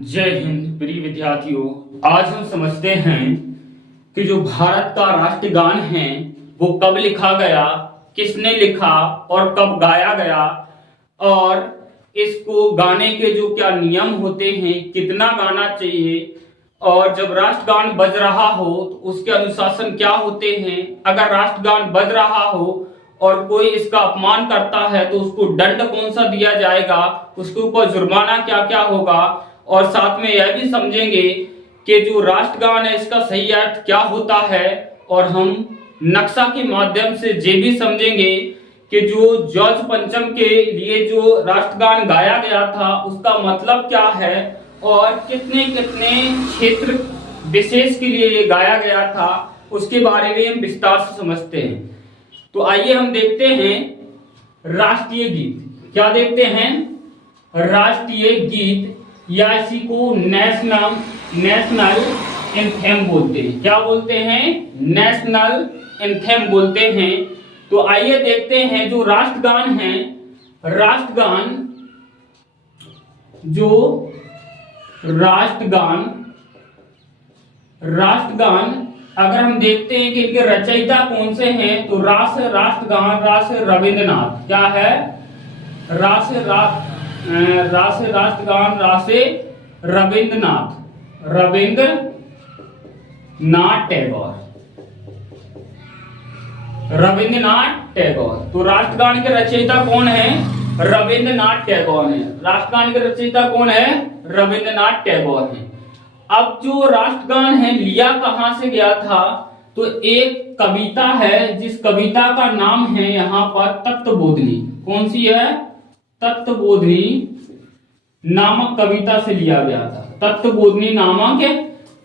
जय हिंद प्रिय विद्यार्थियों। आज हम समझते हैं कि जो भारत का राष्ट्रगान है वो कब लिखा गया, किसने लिखा और कब गाया गया, और इसको गाने के जो क्या नियम होते हैं, कितना गाना चाहिए, और जब राष्ट्रगान बज रहा हो तो उसके अनुशासन क्या होते हैं। अगर राष्ट्रगान बज रहा हो और कोई इसका अपमान करता है तो उसको दंड कौन सा दिया जाएगा, उसके ऊपर जुर्माना क्या क्या होगा, और साथ में यह भी समझेंगे कि जो राष्ट्रगान है इसका सही अर्थ क्या होता है। और हम नक्शा के माध्यम से ये भी समझेंगे कि जो जॉर्ज पंचम के लिए जो राष्ट्रगान गाया गया था उसका मतलब क्या है और कितने कितने क्षेत्र विशेष के लिए ये गाया गया था, उसके बारे में हम विस्तार से समझते हैं। तो आइए हम देखते हैं राष्ट्रीय गीत। क्या देखते हैं? राष्ट्रीय गीत, या इसी को नेशनल एंथेम बोलते हैं। क्या बोलते हैं? नेशनल एंथेम बोलते हैं। तो आइए देखते हैं जो राष्ट्रगान है, राष्ट्रगान अगर हम देखते हैं कि इनके रचयिता कौन से हैं तो राष्ट्रगान रविंद्रनाथ। क्या है? राष्ट्रगान रविंद्रनाथ टैगोर। तो राष्ट्रगान के रचयिता कौन है? रविंद्रनाथ टैगोर है। राष्ट्रगान के रचयिता कौन है? रविंद्रनाथ टैगोर है। अब जो राष्ट्रगान है लिया कहां से गया था, तो एक कविता है जिस कविता का नाम है यहाँ पर तत्वबोधिनी। कौन सी है? तत्वबोधिनी नामक कविता से लिया गया था। तत्वबोधिनी नामक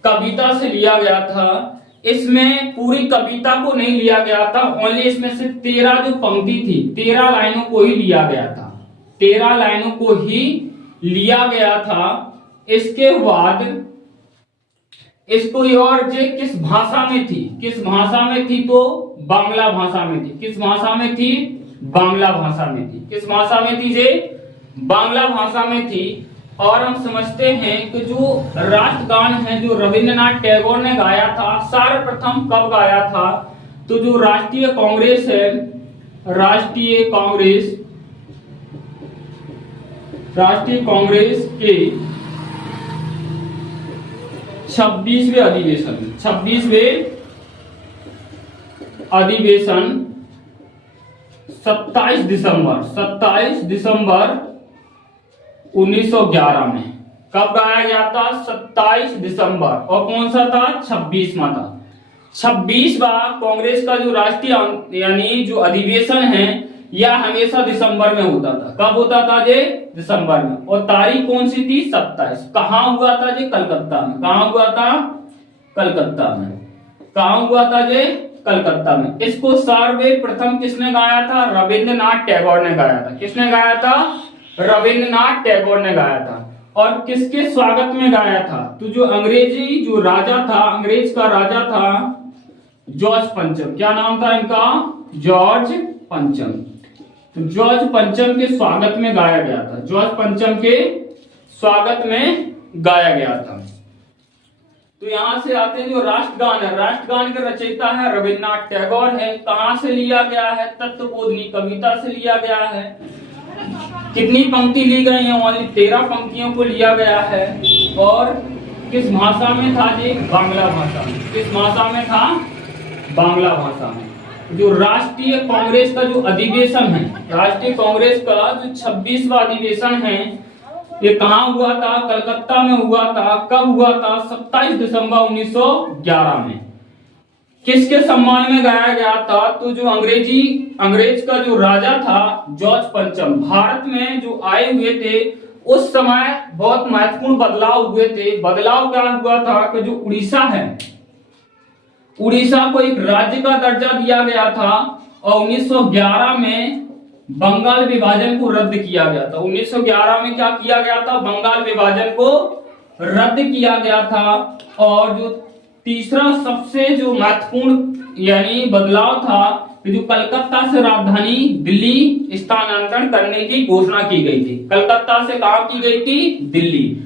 कविता से लिया गया था। इसमें पूरी कविता को नहीं लिया गया था, ओनली इसमें से 13 जो पंक्ति थी, 13 लाइनों को ही लिया गया था। 13 लाइनों को ही लिया गया था। इसके बाद इसको और जे किस भाषा में थी? किस भाषा में थी? तो बांग्ला भाषा में थी। किस भाषा में थी? बांग्ला भाषा में थी। किस भाषा में थी? जे बांग्ला भाषा में थी। और हम समझते हैं कि जो राष्ट्रगान है जो रविंद्रनाथ टैगोर ने गाया था, सर्वप्रथम कब गाया था? तो जो राष्ट्रीय कांग्रेस है, राष्ट्रीय कांग्रेस के 26वें अधिवेशन 27 दिसंबर 1911 में कब गाया गया था? 27 दिसंबर। और कौन सा था? 26वां था। 26वां कांग्रेस का जो राष्ट्रीय यानी जो अधिवेशन है यह हमेशा दिसंबर में होता था। कब होता था? जे दिसंबर में। और तारीख कौन सी थी? 27। कहाँ हुआ था? जे कलकत्ता में। कहाँ हुआ था? कलकत्ता में। कहाँ हुआ था? जे कलकत्ता में। इसको सर्वप्रथम किसने गाया था? रविंद्रनाथ टैगोर ने गाया था। किसने गाया था? रविंद्रनाथ टैगोर ने गाया था। और किसके स्वागत में गाया था? तो जो अंग्रेज का राजा था जॉर्ज पंचम। क्या नाम था इनका? जॉर्ज पंचम। तो जॉर्ज पंचम के स्वागत में गाया गया था। जॉर्ज पंचम के स्वागत में गाया गया था। तो यहां से आते हैं जो राष्ट्रगान है, राष्ट्रगान के रचयिता है रविंद्रनाथ टैगोर है। कहां से लिया गया है? तत्वबोधिनी कविता से लिया गया है। कितनी पंक्ति ली गई है? ओनली 13 पंक्तियों को लिया गया है। और किस भाषा में था? जी बांग्ला भाषा में। किस भाषा में था? बांग्ला भाषा में। जो राष्ट्रीय कांग्रेस का जो अधिवेशन है, राष्ट्रीय कांग्रेस का जो 26वां अधिवेशन है, ये कहाँ हुआ था? कलकत्ता में हुआ था। कब हुआ था? 27 दिसंबर 1911 में। किसके सम्मान में गाया गया था? तो जो अंग्रेज का जो राजा था जॉर्ज पंचम, भारत में जो आए हुए थे उस समय बहुत महत्वपूर्ण बदलाव हुए थे। बदलाव क्या हुआ था कि जो उड़ीसा है, उड़ीसा को एक राज्य का दर्जा दिया गया था। और 1911 में बंगाल विभाजन को रद्द किया गया था। 1911 में क्या किया गया था? बंगाल विभाजन को रद्द किया गया था। और जो तीसरा सबसे जो महत्वपूर्ण यानी बदलाव था, जो कलकत्ता से राजधानी दिल्ली स्थानांतरण करने की घोषणा की गई थी। कलकत्ता से कहा की गई थी? दिल्ली।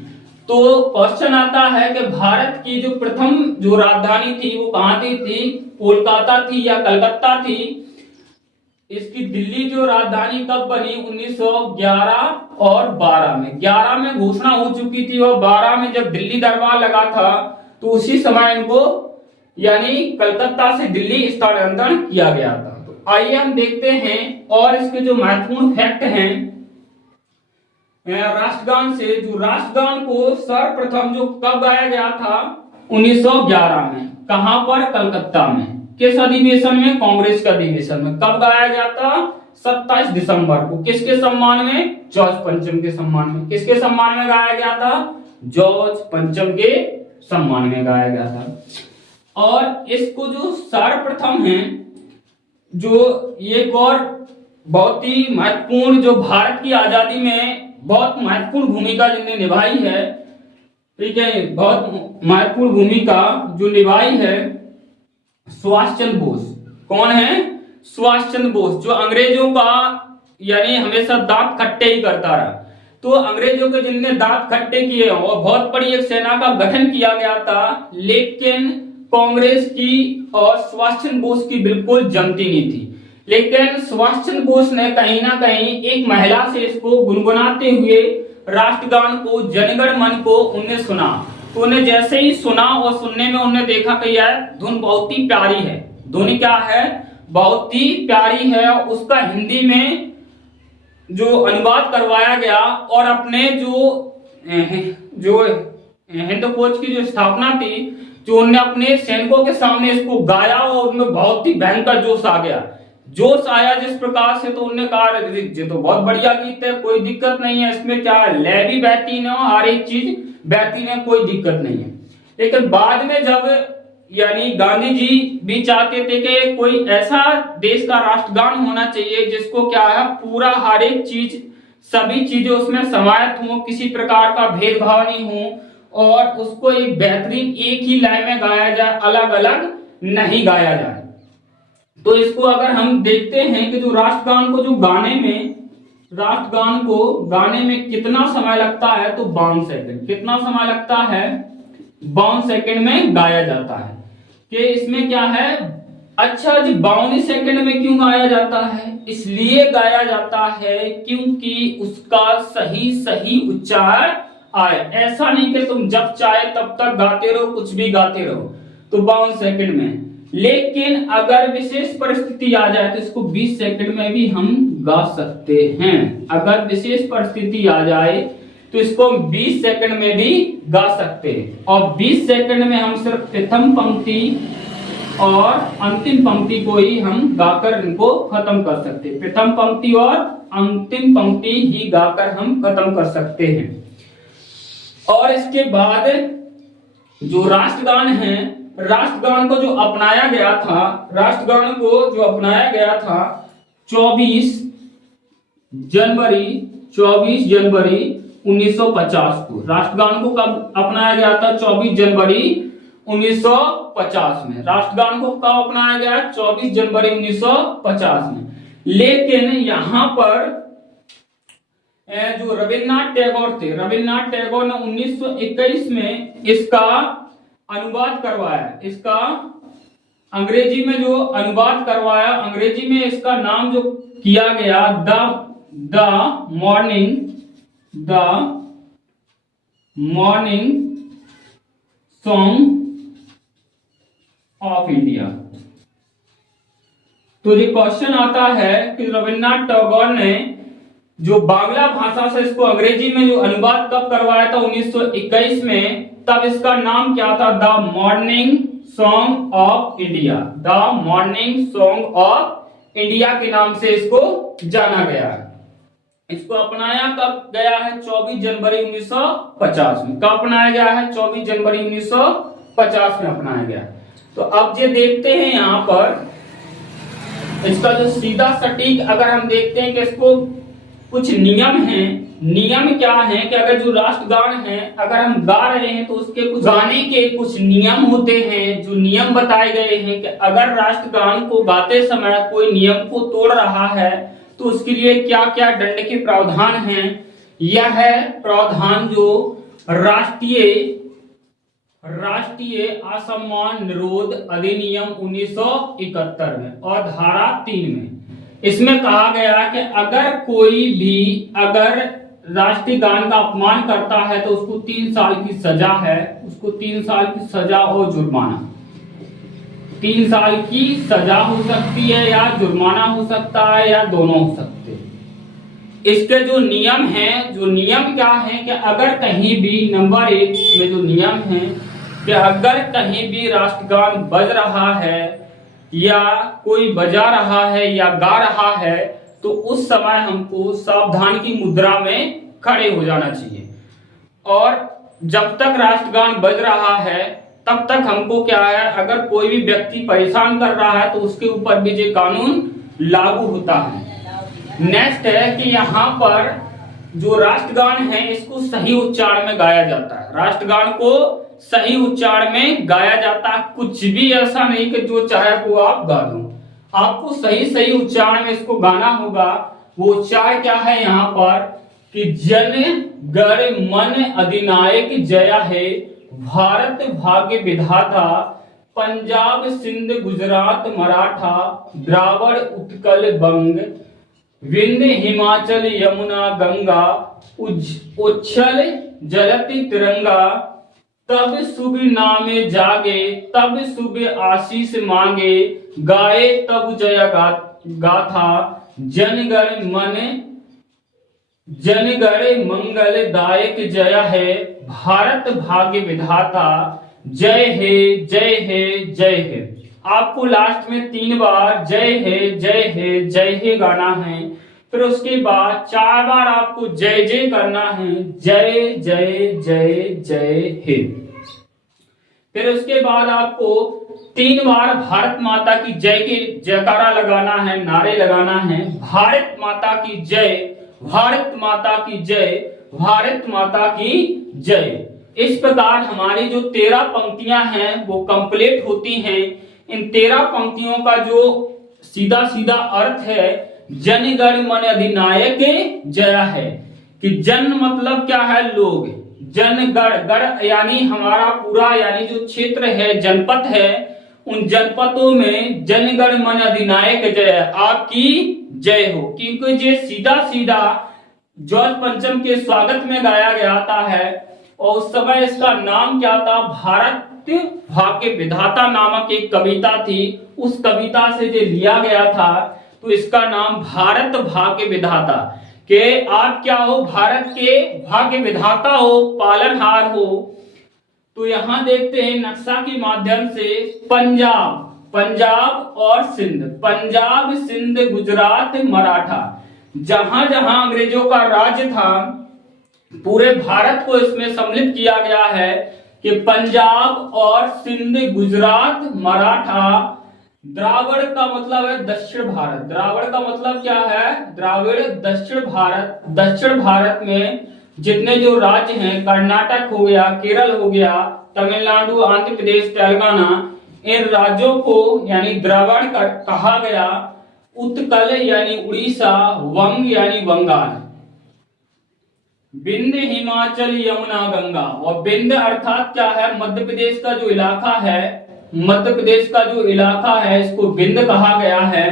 तो क्वेश्चन आता है कि भारत की जो प्रथम जो राजधानी थी वो कहाँ थी? कोलकाता थी या कलकत्ता थी? इसकी दिल्ली जो राजधानी कब बनी? 1911 और 12 में। 11 में घोषणा हो चुकी थी और 12 में जब दिल्ली दरबार लगा था तो उसी समय इनको यानी कलकत्ता से दिल्ली स्थानांतरण किया गया था। तो आइए हम देखते हैं और इसके जो महत्वपूर्ण फैक्ट हैं राष्ट्रगान से। जो राष्ट्रगान को सर्वप्रथम जो कब गाया गया था? 1911 में। कहां पर? कलकत्ता में। किस अधिवेशन में? कांग्रेस के अधिवेशन में। कब गाया गया था? 27 दिसंबर को। किसके सम्मान में? जॉर्ज पंचम के सम्मान में। किसके सम्मान में गाया गया था? जॉर्ज पंचम के सम्मान में गाया गया था। और इसको जो सर्वप्रथम है जो एक और बहुत ही महत्वपूर्ण जो भारत की आजादी में बहुत महत्वपूर्ण भूमिका जिन्हें निभाई है, ठीक है, बहुत महत्वपूर्ण भूमिका जो निभाई है सुभाष चंद्र बोस। कौन है? सुभाष चंद्र बोस, जो अंग्रेजों का यानी हमेशा दांत खट्टे ही करता रहा। तो अंग्रेजों के जिनने दांत खट्टे किए और बहुत बड़ी एक सेना का गठन किया गया था, लेकिन कांग्रेस की और सुभाष चंद्र बोस की बिल्कुल जमती नहीं थी। लेकिन सुभाष चंद्र बोस ने कहीं ना कहीं एक महिला से इसको गुनगुनाते हुए राष्ट्रगान को, जनगण मन को उन्हें सुना। तो उन्हें जैसे ही सुना और सुनने में उन्हें देखा कि यार धुन बहुत ही प्यारी है, धुन क्या है? बहुत ही प्यारी है। उसका हिंदी में जो अनुवाद करवाया गया और अपने जो हिंद फौज की जो स्थापना थी, जो उन्होंने अपने सैनिकों के सामने इसको गाया और उनमें बहुत ही भयंकर जोश आ गया। जोश आया जिस प्रकार से, तो उन्होंने कहा ये तो बहुत बढ़िया गीत है, कोई दिक्कत नहीं है, इसमें क्या है, लय भी बहती न, हर एक चीज बहती में, कोई दिक्कत नहीं है। लेकिन बाद में जब यानी गांधी जी भी चाहते थे कि कोई ऐसा देश का राष्ट्रगान होना चाहिए जिसको क्या है पूरा हर एक चीज, सभी चीजें उसमें समाहित हो, किसी प्रकार का भेदभाव नहीं हो और उसको एक बेहतरीन एक ही लय में गाया जाए, अलग अलग नहीं गाया जाए। तो इसको अगर हम देखते हैं कि जो राष्ट्रगान को जो राष्ट्रगान को गाने में कितना समय लगता है, तो 52 सेकंड। कितना समय लगता है? 52 सेकंड में गाया जाता है। कि इसमें क्या है? अच्छा जी, 52 सेकंड में क्यों गाया जाता है? इसलिए गाया जाता है क्योंकि उसका सही सही उच्चारण आए। ऐसा नहीं कि तुम जब चाहे तब तक गाते रहो, कुछ भी गाते रहो। तो 52 सेकंड में। लेकिन अगर विशेष परिस्थिति आ जाए तो इसको 20 सेकंड में भी हम गा सकते हैं। अगर विशेष परिस्थिति आ जाए तो इसको 20 सेकंड में भी गा सकते हैं। और 20 सेकंड में हम सिर्फ प्रथम पंक्ति और अंतिम पंक्ति को ही हम गाकर इनको खत्म कर सकते हैं। प्रथम पंक्ति और अंतिम पंक्ति ही गाकर हम खत्म कर सकते हैं। और इसके बाद जो राष्ट्रगान है, राष्ट्रगान को जो अपनाया गया था, राष्ट्रगान को जो अपनाया गया था 24 जनवरी 1950 को। राष्ट्रगान को कब अपनाया गया था? 24 जनवरी 1950 में। राष्ट्रगान को कब अपनाया गया? 24 जनवरी 1950 में। लेकिन यहां पर जो रविन्द्रनाथ टैगोर थे, रविन्द्रनाथ टैगोर ने 1921 में इसका अनुवाद करवाया। इसका अंग्रेजी में जो अनुवाद करवाया, अंग्रेजी में इसका नाम जो किया गया the morning song of India. तो ये क्वेश्चन आता है कि रविन्द्रनाथ टैगोर ने जो बांग्ला भाषा से इसको अंग्रेजी में जो अनुवाद कब करवाया था? 1921 में। तब इसका नाम क्या था? The morning song of India. The morning song of India के नाम से इसको जाना गया है। इसको अपनाया कब गया है? 24 जनवरी 1950 में। कब अपनाया गया है? 24 जनवरी 1950 में अपनाया गया। तो अब ये देखते हैं यहां पर इसका जो सीधा सटीक अगर हम देखते हैं कि इसको कुछ नियम हैं। नियम क्या है कि अगर जो राष्ट्रगान है अगर हम गा रहे हैं तो उसके कुछ गाने के कुछ नियम होते हैं, जो नियम बताए गए हैं कि अगर राष्ट्रगान को गाते समय कोई नियम को तोड़ रहा है तो उसके लिए क्या क्या दंड के प्रावधान हैं। यह है प्रावधान जो राष्ट्रीय असम्मान निरोध अधिनियम 1971 में और धारा 3 में इसमें कहा गया कि अगर कोई भी अगर राष्ट्रीय गान का अपमान करता है तो उसको 3 साल की सजा है, उसको 3 साल की सजा और जुर्माना, 3 साल की सजा हो सकती है या जुर्माना हो सकता है या दोनों हो सकते हैं। इसके जो नियम हैं, जो नियम क्या है कि अगर कहीं भी नंबर 1 में जो नियम है कि अगर कहीं भी राष्ट्रगान बज रहा है या कोई बजा रहा है या गा रहा है तो उस समय हमको सावधान की मुद्रा में खड़े हो जाना चाहिए, और जब तक राष्ट्रगान बज रहा है तब तक हमको क्या है, अगर कोई भी व्यक्ति परेशान कर रहा है तो उसके ऊपर भी ये कानून लागू होता है। नेक्स्ट है कि यहाँ पर जो राष्ट्रगान है इसको सही उच्चारण में गाया जाता है, राष्ट्रगान को सही उच्चारण में गाया जाता है। कुछ भी ऐसा नहीं कि जो चाहे वो आप गा दो, आपको सही उच्चारण में इसको गाना होगा। वो उच्चारण क्या है यहाँ पर कि जन गण मन अधिनायक जय हे, भारत भाग्य विधाता, पंजाब सिंध गुजरात मराठा, द्रावड़ उत्कल बंग, विंध्य हिमाचल यमुना गंगा, उच्छल जलति तिरंगा, तब शुभ नामे जागे, तब शुभ आशीष मांगे, गाए तब जय गाथा, जनगण मंगल दायक जय है, भारत भाग्य विधाता, जय हे जय हे जय हे। आपको लास्ट में 3 बार जय हे जय हे जय हे गाना है, फिर उसके बाद 4 बार आपको जय जय करना है, जय जय जय जय हे। फिर उसके बाद आपको 3 बार भारत माता की जय के जयकारा लगाना है, नारे लगाना है, भारत माता की जय, भारत माता की जय, भारत माता की जय। इस प्रकार हमारी जो 13 पंक्तियां हैं वो कंप्लीट होती हैं। इन 13 पंक्तियों का जो सीधा सीधा अर्थ है जन गण मन अधिनायक जय है, कि जन मतलब क्या है, लोग, जन गण, गण यानी हमारा पूरा यानी जो क्षेत्र है, जनपद है, उन जनपदों में जन गण मन अधिनायक जय, आपकी जय हो। क्योंकि ये सीधा सीधा जॉर्ज पंचम के स्वागत में गाया गया है और उस समय इसका नाम क्या था, भारत भाग्य विधाता नामक एक कविता थी, उस कविता से जो लिया गया था तो इसका नाम भारत भाग्य विधाता, के आप क्या हो, भारत के भाग्य विधाता हो, पालनहार हो। तो यहां देखते हैं नक्शा के माध्यम से पंजाब और सिंध, पंजाब सिंध गुजरात मराठा, जहां जहां अंग्रेजों का राज्य था पूरे भारत को इसमें सम्मिलित किया गया है कि पंजाब और सिंध गुजरात मराठा। द्राविड़ का मतलब है दक्षिण भारत, द्राविड़ का मतलब क्या है, द्राविड़ दक्षिण भारत। दक्षिण भारत में जितने जो राज्य हैं, कर्नाटक हो गया, केरल हो गया, तमिलनाडु, आंध्र प्रदेश, तेलंगाना, इन राज्यों को यानी द्राविड़ कहा गया। उत्कल यानी उड़ीसा, वंग यानी बंगाल, विंध्य हिमाचल यमुना गंगा, और विंध्य अर्थात क्या है, मध्य प्रदेश का जो इलाका है, मध्य प्रदेश का जो इलाका है इसको विंध्य कहा गया है।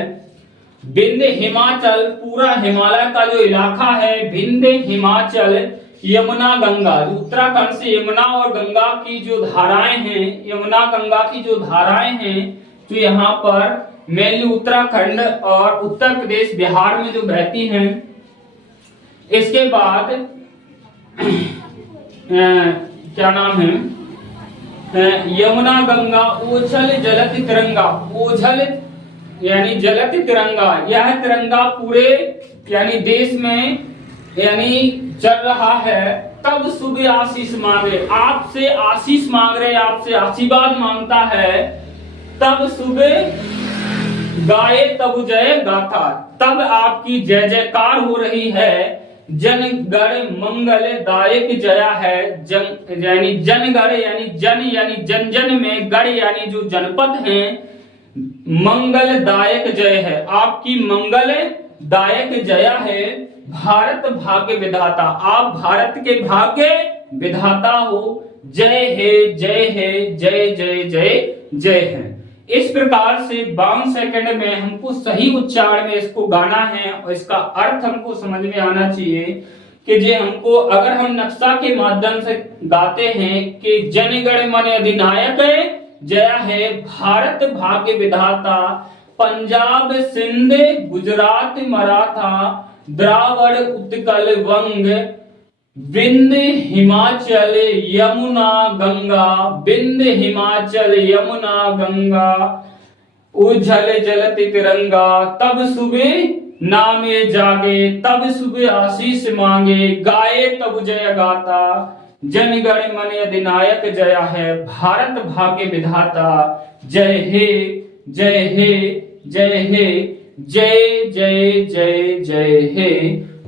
विंध्य हिमाचल पूरा हिमालय का जो इलाका है, विंध्य हिमाचल यमुना गंगा, उत्तराखंड से यमुना और गंगा की जो धाराएं हैं, यमुना गंगा की जो धाराएं हैं जो यहाँ पर मेनली उत्तराखंड और उत्तर प्रदेश बिहार में जो बहती हैं। इसके बाद क्या नाम है, यमुना गंगा ओझल जलति तिरंगा, ओझल यानी जलति तिरंगा, यह तिरंगा पूरे यानी देश में यानी चल रहा है। तब शुभ आशीष मांगे, आपसे आशीष मांग रहे, आपसे आशीर्वाद मांगता है। तब शुभ गाए तब जय गाथा, तब आपकी जय जयकार हो रही है। जन गण मंगल दायक जया है, जन यानी जनगण यानी जन जन में, गण यानी जो जनपद हैं, मंगल दायक जय है, आपकी मंगल दायक जया है। भारत भाग्य विधाता, आप भारत के भाग्य विधाता हो। जय हे जय हे जय जय जय जय है। इस प्रकार से 52 सेकंड में हमको सही उच्चारण में इसको गाना है और इसका अर्थ हमको समझ में आना चाहिए कि जे हमको अगर हम नक्शा के माध्यम से गाते हैं कि जन गण मन अधिनायक जय है भारत भाग्य विधाता, पंजाब सिंध गुजरात मराठा द्रावड़ उत्कल वंग विंध हिमाचल यमुना गंगा, विंध हिमाचल यमुना गंगा उज्जल जलति तिरंगा, तब सुबह नामे जागे तब सुबह आशीष मांगे, गाए तब जय गाता जन गण मन अधिनायक जय है भारत भाग्य विधाता, जय हे जय हे जय हे जय जय जय जय हे।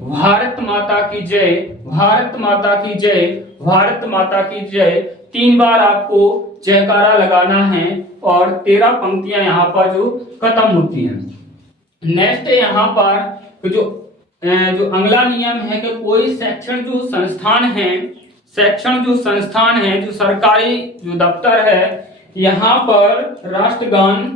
भारत माता की जय, भारत माता की जय, भारत माता की जय। 3 बार आपको जयकारा लगाना है और 13 पंक्तियां यहाँ पर जो खत्म होती हैं। नेक्स्ट यहाँ पर जो अगला नियम है कि कोई शैक्षण जो संस्थान है, शैक्षण जो संस्थान है, जो सरकारी जो दफ्तर है, यहाँ पर राष्ट्रगान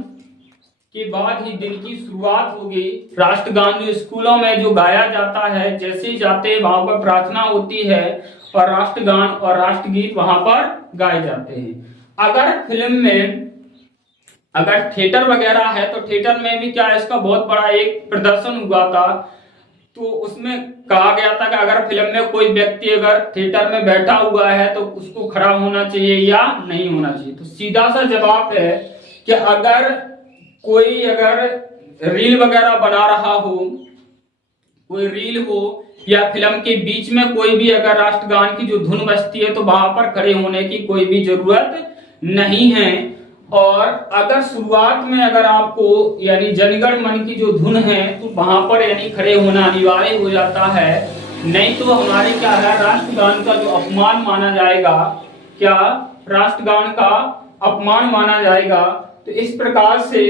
के बाद ही दिन की शुरुआत होगी। राष्ट्रगान जो स्कूलों में जो गाया जाता है, जैसे ही जाते वहां पर प्रार्थना होती है और राष्ट्रगान और राष्ट्रगीत वहां पर गाए जाते हैं। अगर फिल्म में अगर थिएटर वगैरह है तो थिएटर में भी क्या इसका बहुत बड़ा एक प्रदर्शन हुआ था, तो उसमें कहा गया था कि अगर फिल्म में कोई व्यक्ति अगर थिएटर में बैठा हुआ है तो उसको खड़ा होना चाहिए या नहीं होना चाहिए। तो सीधा सा जवाब है कि अगर कोई अगर रील वगैरह बना रहा हो, कोई रील हो या फिल्म के बीच में कोई भी अगर राष्ट्रगान की जो धुन बजती है तो वहां पर खड़े होने की कोई भी जरूरत नहीं है। और अगर शुरुआत में अगर आपको यानी जनगण मन की जो धुन है तो वहां पर यानी खड़े होना अनिवार्य हो जाता है, नहीं तो हमारे क्या है राष्ट्रगान का जो अपमान माना जाएगा, क्या राष्ट्रगान का अपमान माना जाएगा। तो इस प्रकार से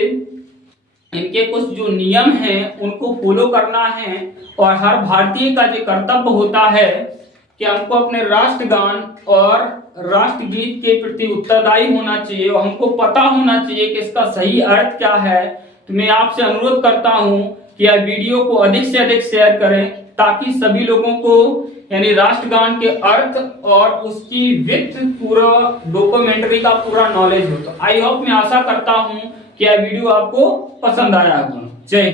इनके कुछ जो नियम हैं उनको फॉलो करना है और हर भारतीय का जो कर्तव्य होता है कि हमको अपने राष्ट्रगान और राष्ट्रगीत के प्रति उत्तरदायी होना चाहिए और हमको पता होना चाहिए कि इसका सही अर्थ क्या है। तो मैं आपसे अनुरोध करता हूं कि यह वीडियो को अधिक से अधिक शेयर करें ताकि सभी लोगों को यानी राष्ट्रगान के अर्थ और उसकी विथ पूरा डॉक्यूमेंट्री का पूरा नॉलेज हो। तो आई होप मैं आशा करता हूं कि यह वीडियो आपको पसंद आया होगा। जय